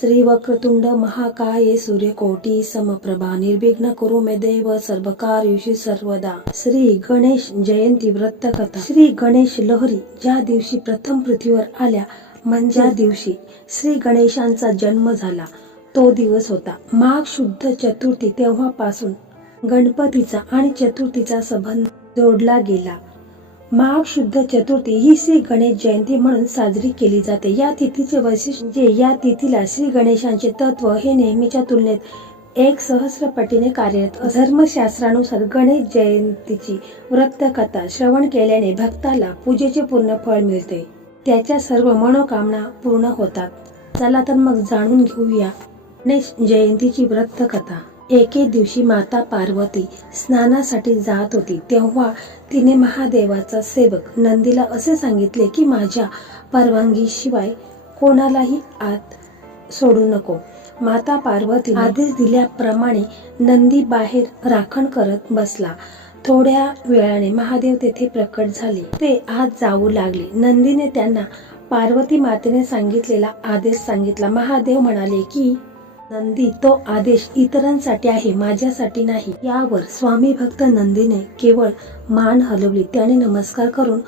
श्री वक्रतुंड महाकाय सूर्यकोटी समप्रभा निर्विघ्न कुरु मे देव सर्वकार्युषी सर्वदा श्री गणेश जयंती व्रत कथा श्री गणेश लहरी ज्या दिवशी प्रथम पृथ्वीवर आल्या म्हणजे ज्या दिवशी श्री गणेशांचा जन्म झाला तो दिवस होता. माघ शुद्ध चतुर्थी तेव्हापासून गणपतीचा आणि चतुर्थीचा संबंध जोडला गेला. माघ शुद्ध चतुर्थी ही श्री गणेश जयंती म्हणून साजरी केली जाते. या तिथीचे वैशिष्ट्य म्हणजे या तिथीला श्री गणेशांचे तत्व हे नेहमीच्या तुलनेत एक सहस्रपटीने कार्यरत. धर्मशास्त्रानुसार गणेश जयंतीची व्रतकथा श्रवण केल्याने भक्ताला पूजेचे पूर्ण फळ मिळते. त्याच्या सर्व मनोकामना पूर्ण होतात. चला तर मग जाणून घेऊया गणेश जयंतीची व्रतकथा. एके दिवशी माता पार्वती स्नानासाठी जात होती. तेव्हा तिने महादेवाचा सेवक नंदीला असे सांगितले की माझ्या परवानगीशिवाय कोणालाही आत सोडू नको. माता पार्वती आदेश दिल्याप्रमाणे नंदी बाहेर राखण करत बसला. थोड्या वेळाने महादेव तेथे प्रकट झाले. ते आत जाऊ लागले. नंदीने त्यांना पार्वती मातेने सांगितलेला आदेश सांगितला. महादेव म्हणाले की नंदी तो आदेश इतरांसाठी आहे माझ्यासाठी नाही. यावर स्वामी भक्त नंदीने केवळ मान हलवली. त्याने नमस्कार करून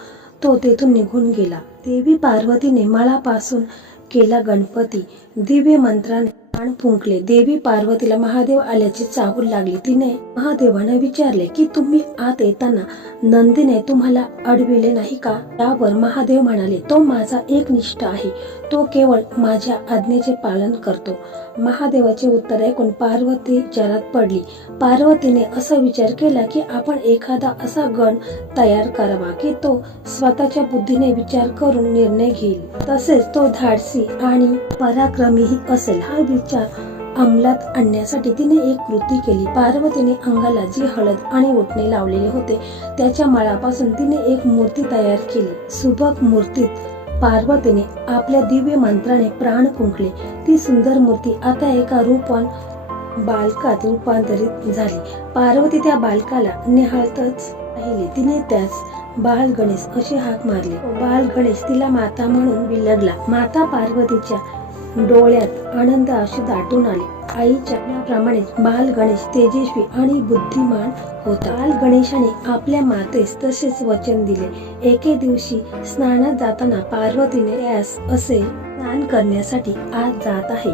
तो तेथून निघून गेला. देवी पार्वतीने मळापासून केला गणपती. दिव्य मंत्राने प्राण फुंकले. देवी पार्वतीला महादेव आल्याची चाहूल लागली. तिने महादेवाने विचारले की तुम्ही आत येताना नंदीने तुम्हाला अडविले नाही का? त्यावर महादेव म्हणाले तो माझा एक निष्ठ आहे. तो केवळ माझ्या आज्ञेचे पालन करतो. महादेवाचे उत्तर ऐकून पार्वती जरात पडली. पार्वतीने असा विचार केला की आपण एखादा असा गण तयार करावा की तो स्वतःच्या बुद्धीने विचार करून निर्णय घेईल. तसेच तो धाडसी आणि पराक्रमीही असेल. हा विचार अंमलात आणण्यासाठी तिने एक कृती केली. पार्वतीने अंगाला जी हळद आणि उठणे लावलेले होते त्याच्या मळापासून तिने एक मूर्ती तयार केली. सुबक मूर्तीत पार्वतीने आपल्या दिव्य मंत्राने प्राण कुंकले. ती सुंदर मूर्ती आता एका रूपान बालकात रूपांतरित झाली. पार्वती त्या बालकाला निहाळतच राहिली. तिने त्यास बाल गणेश अशी हाक मारली. बाल गणेश तिला माता म्हणून विलगला माता पार्वतीच्या डोळ्यात आनंद अशी दाटून आली. आईच्या प्रमाणेच बाल गणेश तेजस्वी आणि बुद्धिमान होता. बाल गणेशाने आपल्या मातेस तसेच वचन दिले. एके दिवशी स्नानात जाताना पार्वतीने यास असे स्नान करण्यासाठी आत जात आहे.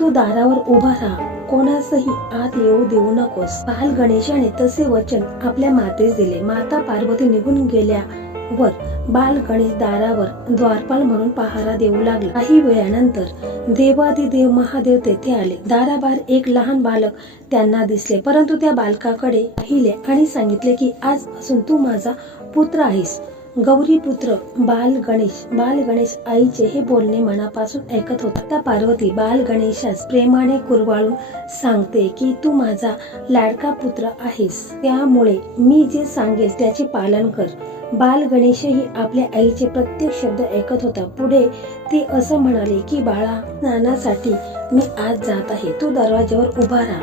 तू दारावर उभा राहा. कोणासही आत येऊ देऊ नकोस. बाल गणेशाने तसे वचन आपल्या मातेस दिले. माता पार्वती निघून गेल्यावर बाल गणेश दारावर द्वारपाल म्हणून पहारा देऊ लागला. काही वेळानंतर देवादिदेव महादेव तेथे आले. दाराबाहेर एक लहान बालक त्यांना दिसले. परंतु त्या बालकाकडे पाहिले आणि सांगितले की आजपासून तू माझा पुत्र आहेस. गौरीपुत्र बाल गणेश बाल गणेश आईचे हे बोलणे मनापासून ऐकत होता. त्या पार्वती बाल गणेशास प्रेमाने कुरवाळून सांगते की तू माझा लाडका पुत्र आहेस. त्यामुळे मी जे सांगेल त्याचे पालन कर. बाल गणेशही आपल्या आईचे प्रत्येक शब्द ऐकत होता. पुढे ते असं म्हणाले की बाळा स्नानासाठी मी आज जात आहे. तू दरवाज्यावर उभा राहा.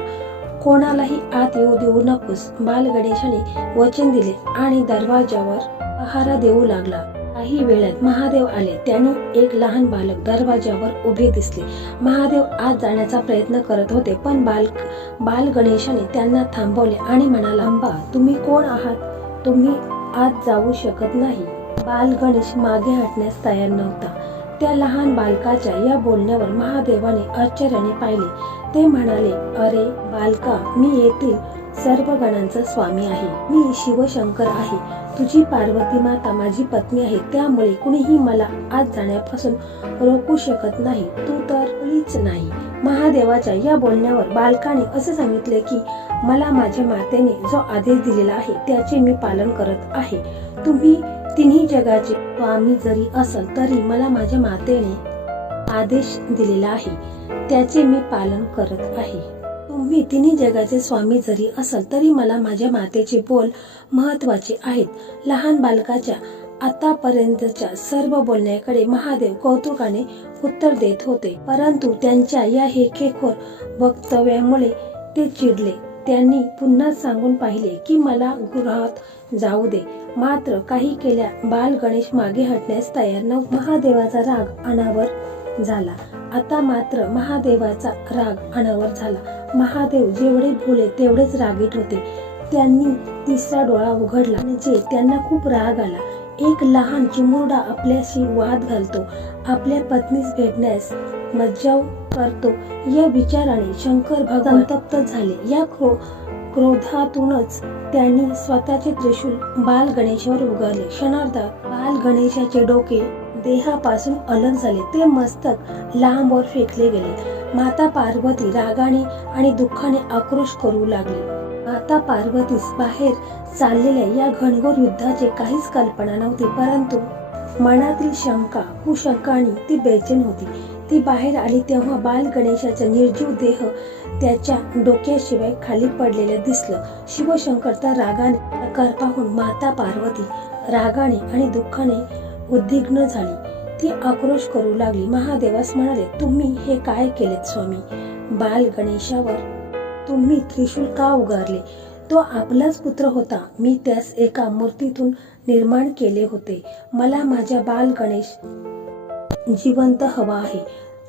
कोणालाही आत येऊ देऊ नकोस. बाल गणेशाने वचन दिले आणि दरवाजावर पहारा देऊ लागला. काही वेळात महादेव आले. त्यांनी एक लहान बालक दरवाजावर उभे दिसले. महादेव आत जाण्याचा प्रयत्न करत होते पण बाल बाल गणेशाने त्यांना थांबवले आणि म्हणाला अंबा तुम्ही कोण आहात? तुम्ही आत जाऊ शकत नाही. बाल गणेश मागे हटण्यास तयार नव्हता. त्या लहान बालकाच्या या बोलण्यावर महादेवाने आश्चर्याने पाहिले. ते म्हणाले अरे बालका मी येथील सर्व गणांचा स्वामी आहे. मी शिवशंकर आहे. तुझी पार्वती माता माझी पत्नी आहे त्यामुळे कुणीही मला आत जाण्यापासून रोखू शकत नाही. तू तर नाही. महादेवाच्या या बोलण्यावर बालकाने असे सांगितले की मला माझ्या मातेने जो आदेश दिलेला आहे त्याचे मी पालन करत आहे. तुम्ही तिन्ही जगाचे स्वामी जरी असल तरी मला माझ्या मातेने आदेश दिलेला आहे. त्याचे मी पालन करत आहे. तुम्ही तिन्ही जगाचे स्वामी जरी असाल तरी मला माझ्या मातेचे बोल महत्त्वाचे आहेत. लहान बालकाच्या आतापर्यंतच्या सर्व बोलण्याकडे महादेव कौतुकाने उत्तर देत होते. परंतु त्यांच्या या हेखेखोर वक्तव्यामुळे ते चिडले. त्यांनी पुन्हा सांगून पाहिले की मला गृहात जाऊ दे. मात्र काही केल्या बाल गणेश मागे हटण्यास तयार नव्हता महादेवाचा राग अनावर झाला. आता मात्र महादेवाचा राग अनावर झाला. महादेव जेवढे भोले तेवढेच रागीट होते. त्यांनी तिसरा डोळा उघडला म्हणजे त्यांना खूप राग आला एक लहान चिमुरडा आपल्याशी वाद घालतो आपल्या पत्नीस भेटण्यास मज्जाव करतो. या विचाराने शंकर भगवान तप्त झाले. या क्रो क्रोधातूनच त्यांनी स्वतःचे त्रिशूल बाल गणेशावर उगारले. क्षणार्धात बाल गणेशाचे डोके देहापासून अलग झाले. ते मस्तक लांबवर फेकले गेले. माता पार्वती रागाने आणि दुःखाने आक्रोश करू लागली. माता पार्वतीस बाहेर चाललेल्या या घनघोर युद्धाचे काहीच कल्पना नव्हती परंतु मनातील शंका कुशंकाने ती बेचैन होती. ती बाहेर आली तेव्हा बाल गणेशाचा निर्जीव देह त्याच्या डोक्याशिवाय खाली पडलेले दिसलं. शिवशंकरचा रागाने प्रकार पाहून माता पार्वती रागाने आणि दुःखाने उद्विग्न झाली. ती आक्रोश करू लागली. महादेवास म्हणाले तुम्ही हे काय केलेत स्वामी? बाल गणेशावर तुम्ही त्रिशूल का उगारले? तो आपलाच पुत्र होता. मी त्यास एका मूर्तीतून निर्माण केले होते. मला माझ्या बाल गणेश जिवंत हवा आहे.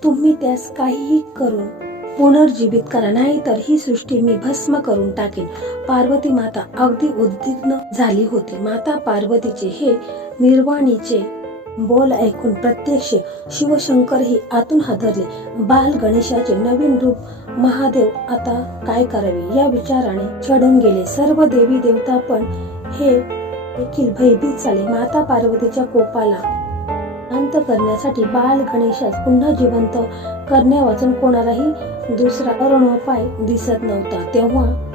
तुम्ही त्यास काहीही करून पुनर्जीवित करा नाही तर ही सृष्टी मी भस्म करून टाकेन. पार्वती माता अगदी उद्विग्न झाली होती. माता पार्वतीचे हे निर्वाणीचे बोल ऐकून प्रत्यक्ष शिवशंकर हे आतून हादरले. बाल गणेशाचे नवीन रूप महादेव आता काय करावे? या विचाराने चढून गेले. सर्व देवी देवता पण हे देखील भयभीत झाले. माता पार्वतीच्या कोपाला शांत करण्यासाठी बाल गणेशास पुन्हा जिवंत करण्यावाचून कोणालाही दुसरा अरुणोपाय दिसत नव्हता. तेव्हा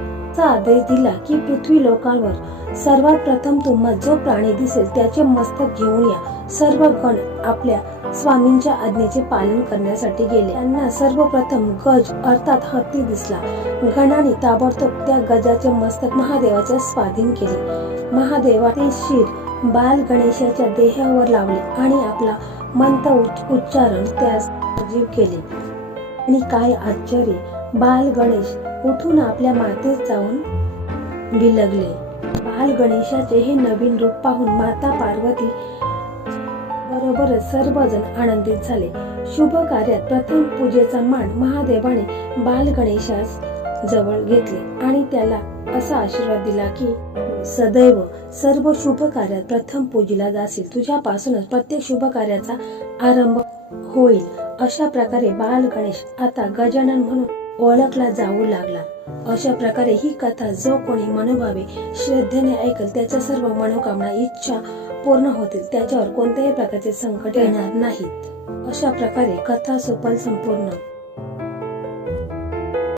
आदेश दिला की पृथ्वी लोकांवर सर्वात प्रथम तुम्हा जो प्राणी दिसेल त्याचे मस्तक घेऊन या. सर्व गण आपल्या स्वामींच्या आज्ञेचे पालन करण्यासाठी गेले. त्यांना सर्वप्रथम गज अर्थात हत्ती दिसला. गणाने ताबडतोब त्या गजाचे मस्तक महादेवाच्या स्वाधीन केले. महादेवा ते शिर बाल गणेशाच्या देहावर लावले आणि आपला मंत्र उच्च- उच्चारण त्यास जीव केले. आणि काय आश्चर्य बाल गणेश उठून आपल्या मातेत जाऊन बिलगले. बाल गणेशाचे हे नवीन रूप पाहून माता पार्वती बरोबरच सर्वजण आनंदित झाले. शुभ कार्यात प्रथम पूजेचा मान महादेवाने बाल गणेशास जवळ घेतले आणि त्याला असा आशीर्वाद दिला की सदैव सर्व शुभ कार्यात प्रथम पूजेला जाशील. तुझ्यापासूनच प्रत्येक शुभ कार्याचा आरंभ होईल. अशा प्रकारे बाल गणेश आता गजानन म्हणून ओळखला जाऊ लागला. अशा प्रकारे ही कथा जो कोणी मनोभावे श्रद्धेने ऐकल त्याच्या सर्व मनोकामना इच्छा पूर्ण होतील. त्याच्यावर कोणत्याही प्रकारचे संकट येणार नाहीत. अशा प्रकारे कथा सुफल संपूर्ण